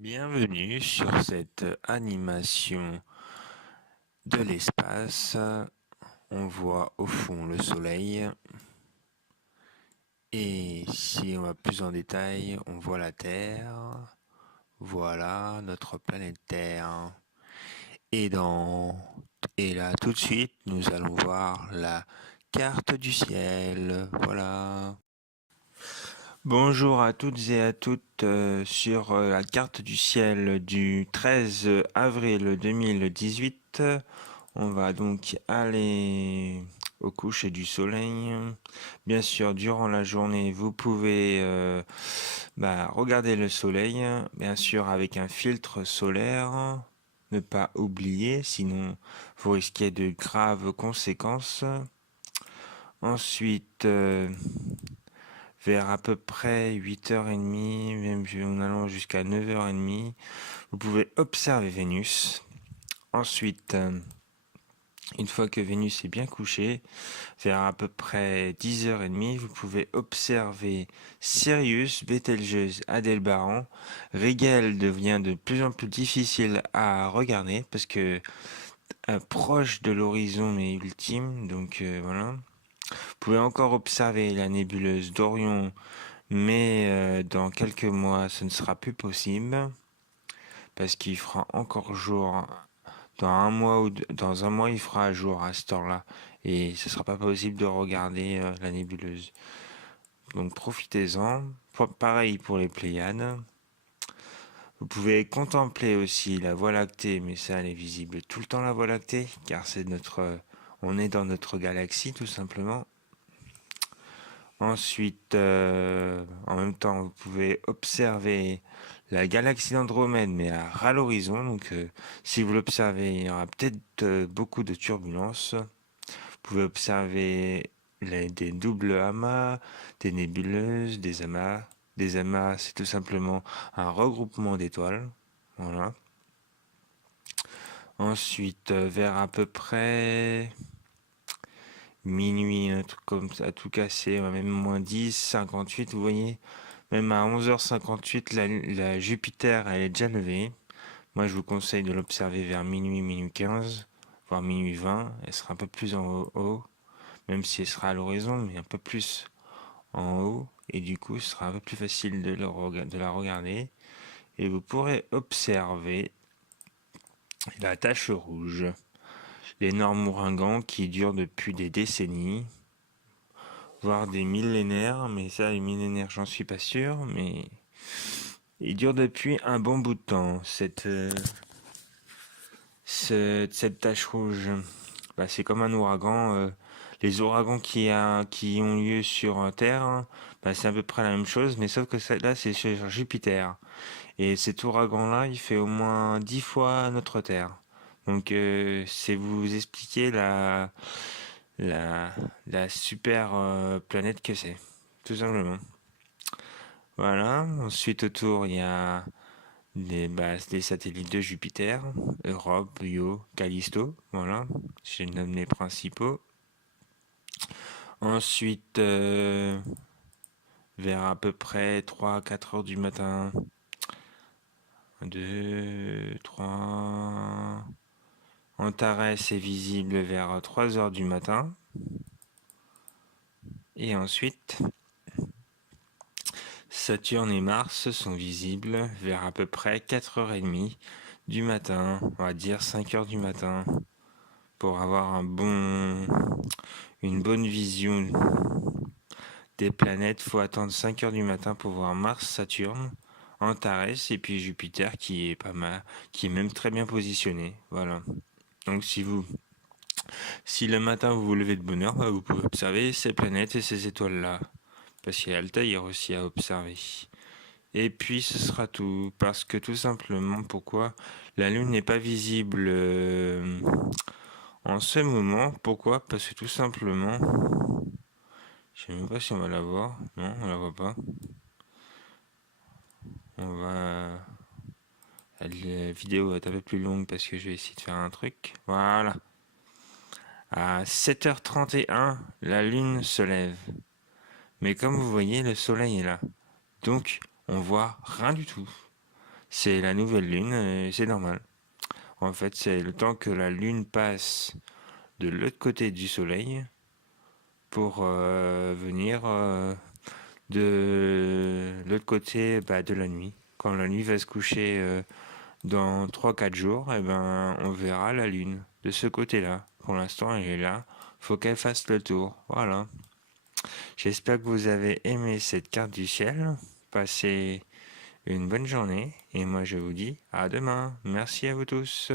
Bienvenue sur cette animation de l'espace. On voit au fond le soleil et si on va plus en détail, on voit la Terre. Voilà notre planète Terre. Et et là tout de suite, nous allons voir la carte du ciel. Voilà. Bonjour à toutes et à toutes sur la carte du ciel du 13 avril 2018. On va donc aller au coucher du soleil. Bien sûr, durant la journée, vous pouvez regarder le soleil, bien sûr avec un filtre solaire. Ne pas oublier, sinon vous risquez de graves conséquences. Ensuite, vers à peu près 8h30, même en allant jusqu'à 9h30, vous pouvez observer Vénus. Ensuite, une fois que Vénus est bien couchée, vers à peu près 10h30, vous pouvez observer Sirius, Bételgeuse, Aldébaran. Rigel devient de plus en plus difficile à regarder parce que proche de l'horizon mais ultime, donc voilà. Vous pouvez encore observer la nébuleuse d'Orion, mais dans quelques mois, ce ne sera plus possible parce qu'il fera encore jour. Dans un mois, il fera jour à cette heure-là et ce sera pas possible de regarder la nébuleuse. Donc profitez-en. Pareil pour les Pléiades. Vous pouvez contempler aussi la Voie lactée, mais ça, elle est visible tout le temps la Voie lactée, car on est dans notre galaxie tout simplement. Ensuite, en même temps, vous pouvez observer la galaxie d'Andromède, mais à ras l'horizon. Donc, si vous l'observez, il y aura peut-être beaucoup de turbulences. Vous pouvez observer des doubles amas, des nébuleuses, des amas. Des amas, c'est tout simplement un regroupement d'étoiles. Voilà. Ensuite, vers à peu près minuit, un truc comme ça, tout cassé, même moins 10, 58, vous voyez. Même à 11h58, la Jupiter, elle est déjà levée. Moi, je vous conseille de l'observer vers minuit, minuit 15, voire minuit 20. Elle sera un peu plus en haut, même si elle sera à l'horizon, mais un peu plus en haut. Et du coup, ce sera un peu plus facile de la regarder. Et vous pourrez observer la tache rouge, l'énorme ouragan qui dure depuis des décennies, voire des millénaires. Mais ça, les millénaires, j'en suis pas sûr, mais il dure depuis un bon bout de temps, cette tache rouge. Bah, c'est comme un ouragan. Les ouragans qui ont lieu sur Terre, hein, bah, c'est à peu près la même chose, mais sauf que là, c'est sur Jupiter. Et cet ouragan-là, il fait au moins 10 fois notre Terre. Donc, c'est vous expliquer la, la super planète que c'est, tout simplement. Voilà. Ensuite, autour, il y a des satellites de Jupiter, Europe, Io, Callisto, voilà, je nomme les principaux. Ensuite, vers à peu près 3-4 heures du matin, 2, 3, Antares est visible vers 3 heures du matin. Et ensuite, Saturne et Mars sont visibles vers à peu près 4h30 du matin, on va dire 5 heures du matin, pour avoir une bonne vision des planètes. Faut attendre 5 heures du matin pour voir Mars, Saturne, Antares et puis Jupiter qui est pas mal, qui est même très bien positionné. Voilà. Donc si le matin vous vous levez de bonne heure, bah, vous pouvez observer ces planètes et ces étoiles-là. Parce qu'il y a Altaïr aussi à observer. Et puis ce sera tout. Parce que tout simplement, pourquoi la Lune n'est pas visible en ce moment? Pourquoi? Parce que tout simplement, je sais même pas si on va la voir. Non, on la voit pas. On va. La vidéo va être un peu plus longue parce que je vais essayer de faire un truc. Voilà. À 7h31, la Lune se lève. Mais comme vous voyez, le soleil est là. Donc, on voit rien du tout. c'est la nouvelle lune et c'est normal. En fait, c'est le temps que la lune passe de l'autre côté du soleil pour venir de l'autre côté de la nuit. Quand la nuit va se coucher dans 3 4 jours, eh ben, on verra la lune de ce côté-là. Pour l'instant, elle est là. Faut qu'elle fasse le tour. Voilà. J'espère que vous avez aimé cette carte du ciel. Passez une bonne journée et moi je vous dis à demain. Merci à vous tous.